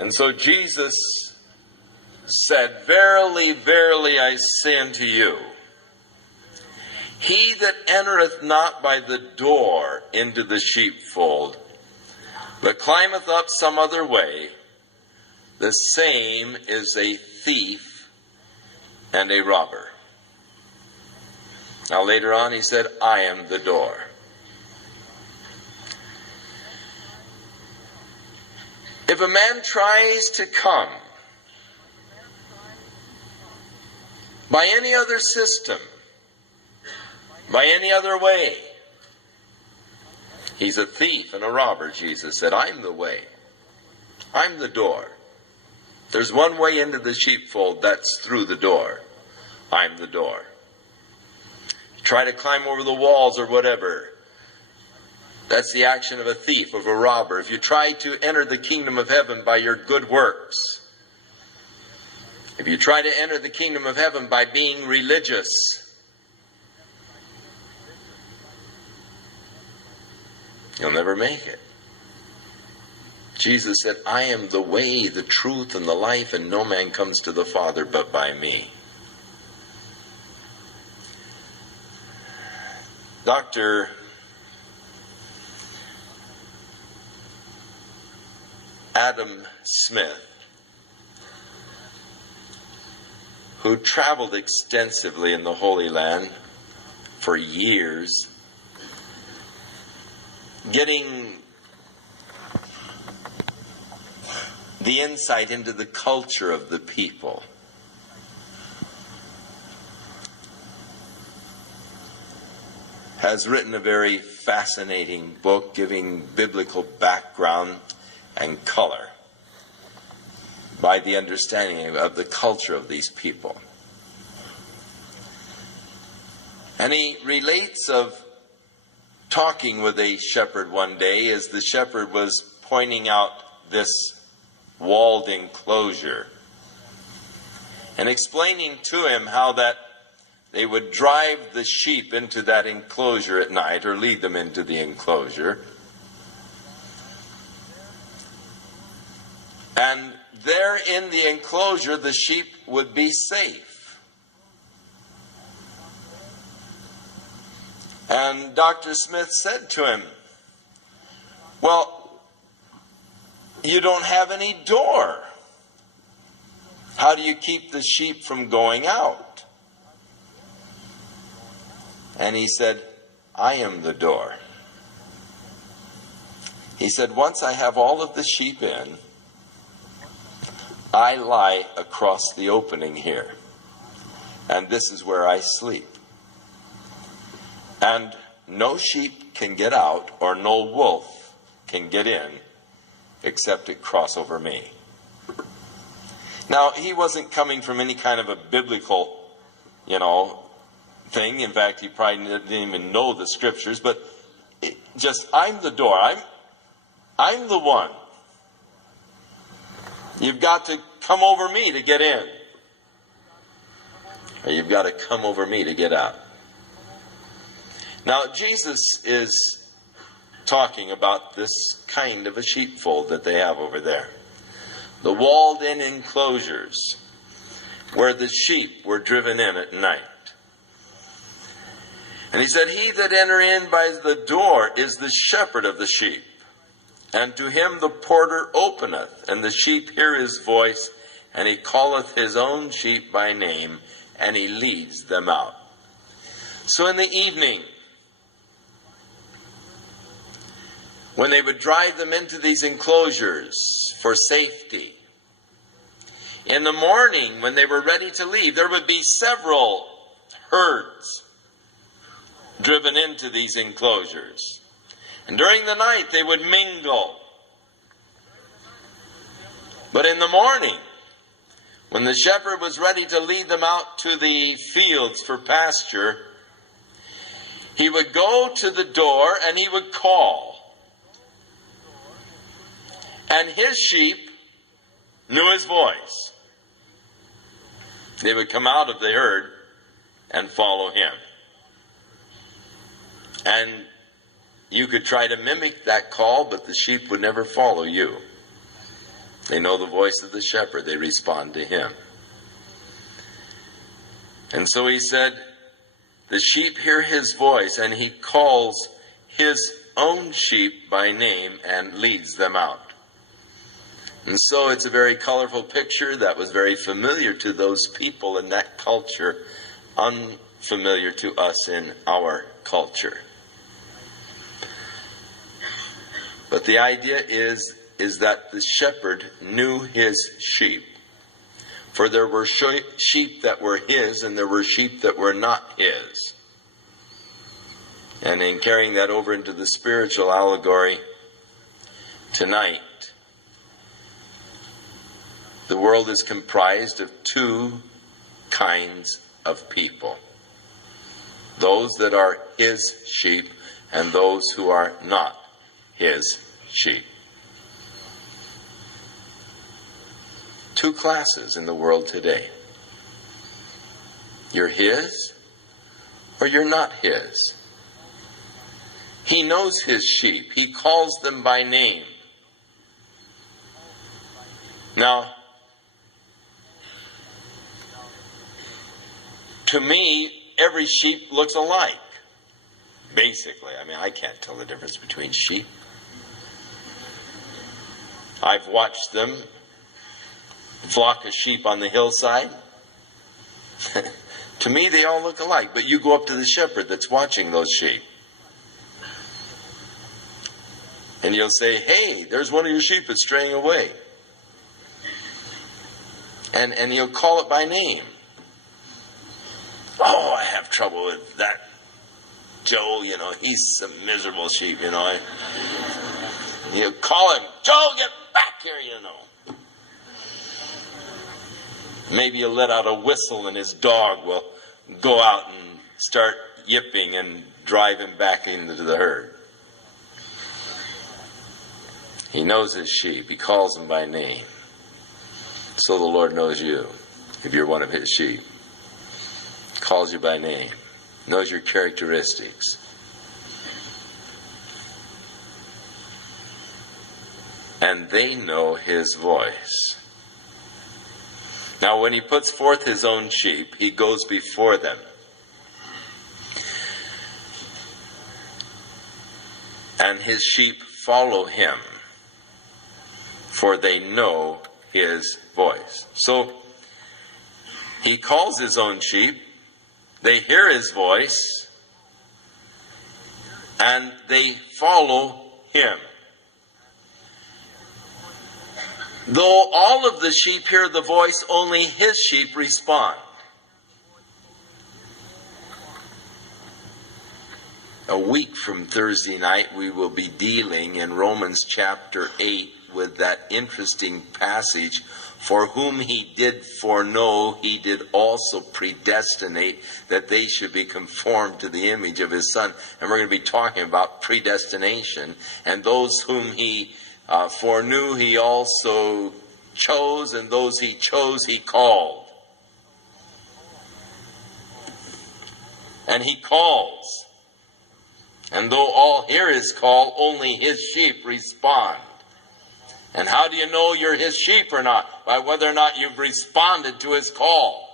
And so Jesus said, "Verily, verily, I say unto you, he that entereth not by the door into the sheepfold, but climbeth up some other way, the same is a thief and a robber." Now later on he said, "I am the door." If a man tries to come by any other system, by any other way, he's a thief and a robber. Jesus said, "I'm the way. I'm the door. There's one way into the sheepfold, that's through the door. I'm the door. Try to climb over the walls or whatever, that's the action of a thief, of a robber. If you try to enter the kingdom of heaven by your good works, if you try to enter the kingdom of heaven by being religious, you'll never make it. Jesus said, "I am the way, the truth, and the life, and no man comes to the Father but by me." Dr. Adam Smith, who traveled extensively in the Holy Land for years, getting the insight into the culture of the people, has written a very fascinating book giving biblical background and color by the understanding of the culture of these people. And he relates of talking with a shepherd one day as the shepherd was pointing out this walled enclosure and explaining to him how that they would drive the sheep into that enclosure at night, or lead them into the enclosure. And there in the enclosure, the sheep would be safe. And Dr. Smith said to him, "Well, you don't have any door. How do you keep the sheep from going out?" And he said, "I am the door." He said, "Once I have all of the sheep in, I lie across the opening here, and this is where I sleep. And no sheep can get out, or no wolf can get in, except it cross over me." Now, he wasn't coming from any kind of a biblical, thing. In fact, he probably didn't even know the scriptures, but I'm the door. I'm the one. You've got to come over me to get in, or you've got to come over me to get out. Now, Jesus is talking about this kind of a sheepfold that they have over there. The walled-in enclosures where the sheep were driven in at night. And he said, "He that enter in by the door is the shepherd of the sheep. And to him the porter openeth, and the sheep hear his voice, and he calleth his own sheep by name, and he leads them out." So in the evening, when they would drive them into these enclosures for safety, in the morning when they were ready to leave, there would be several herds driven into these enclosures. And during the night they would mingle. But in the morning, when the shepherd was ready to lead them out to the fields for pasture, he would go to the door and he would call. And his sheep knew his voice. They would come out of the herd and follow him. And you could try to mimic that call, but the sheep would never follow you. They know the voice of the shepherd. They respond to him. And so he said, the sheep hear his voice, and he calls his own sheep by name and leads them out. And so it's a very colorful picture that was very familiar to those people in that culture, unfamiliar to us in our culture. But the idea is that the shepherd knew his sheep. For there were sheep that were his, and there were sheep that were not his. And in carrying that over into the spiritual allegory tonight, the world is comprised of two kinds of people. Those that are his sheep and those who are not his sheep. Two classes in the world today. You're his or you're not his. He knows his sheep. He calls them by name. Now, to me, every sheep looks alike. Basically. I mean, I can't tell the difference between sheep. I've watched them, flock of sheep on the hillside. To me, they all look alike. But you go up to the shepherd that's watching those sheep. And you'll say, hey, there's one of your sheep that's straying away. And he'll call it by name. Oh, I have trouble with that Joe, he's some miserable sheep, You call him, Joe, get back here, Maybe you let out a whistle and his dog will go out and start yipping and drive him back into the herd. He knows his sheep. He calls them by name. So the Lord knows you, if you're one of his sheep. Calls you by name. Knows your characteristics. And they know his voice. Now, when he puts forth his own sheep, he goes before them. And his sheep follow him, for they know his voice. So, he calls his own sheep, they hear his voice, and they follow him. Though all of the sheep hear the voice, only his sheep respond. A week from Thursday night, we will be dealing in Romans chapter 8 with that interesting passage. For whom he did foreknow, he did also predestinate that they should be conformed to the image of his Son. And we're going to be talking about predestination. And those whom he foreknew, he also chose, and those he chose, he called. And he calls. And though all hear his call, only his sheep respond. And how do you know you're his sheep or not? By whether or not you've responded to his call.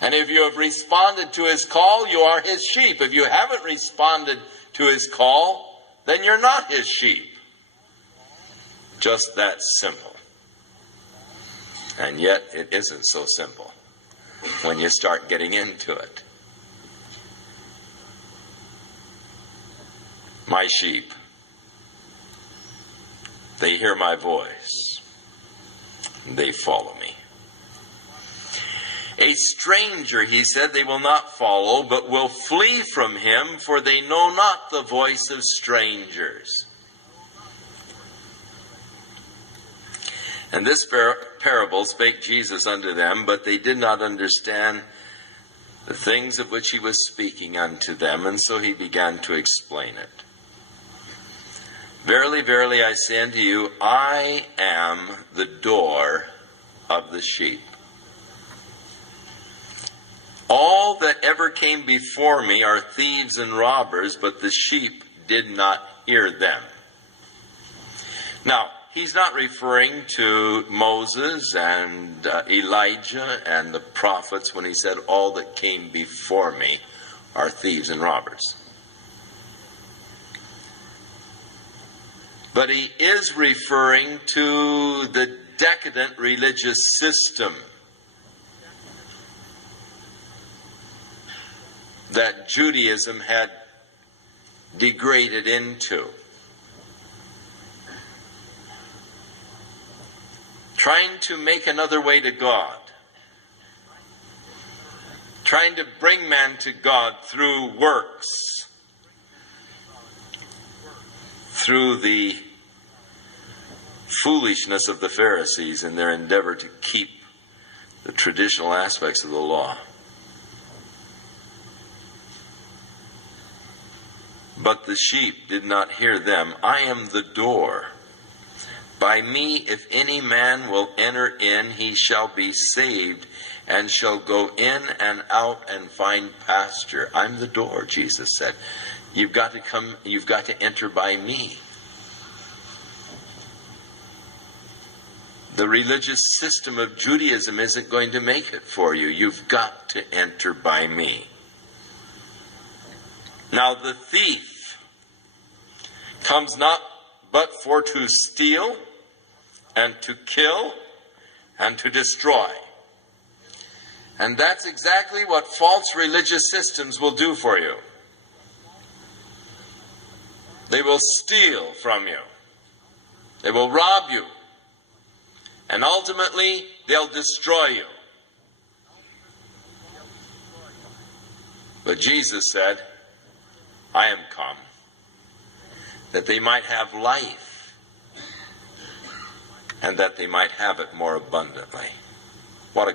And if you have responded to his call, you are his sheep. If you haven't responded to his call, then you're not his sheep. Just that simple. And yet it isn't so simple when you start getting into it. My sheep, they hear my voice. They follow me. A stranger, he said, they will not follow, but will flee from him, for they know not the voice of strangers. And this parable spake Jesus unto them, but they did not understand the things of which he was speaking unto them, and so he began to explain it. Verily, verily, I say unto you, I am the door of the sheep. All that ever came before me are thieves and robbers, but the sheep did not hear them. Now, he's not referring to Moses and Elijah and the prophets when he said, all that came before me are thieves and robbers. But he is referring to the decadent religious system that Judaism had degraded into. Trying to make another way to God. Trying to bring man to God through works. Through the foolishness of the Pharisees in their endeavor to keep the traditional aspects of the law. But the sheep did not hear them. I am the door. By me, if any man will enter in, he shall be saved, and shall go in and out and find pasture. I'm the door, Jesus said. You've got to come, you've got to enter by me. The religious system of Judaism isn't going to make it for you. You've got to enter by me. Now the thief comes not but for to steal and to kill and to destroy. And that's exactly what false religious systems will do for you. They will steal from you. They will rob you. And ultimately, they'll destroy you. But Jesus said, I am come that they might have life, and that they might have it more abundantly. What a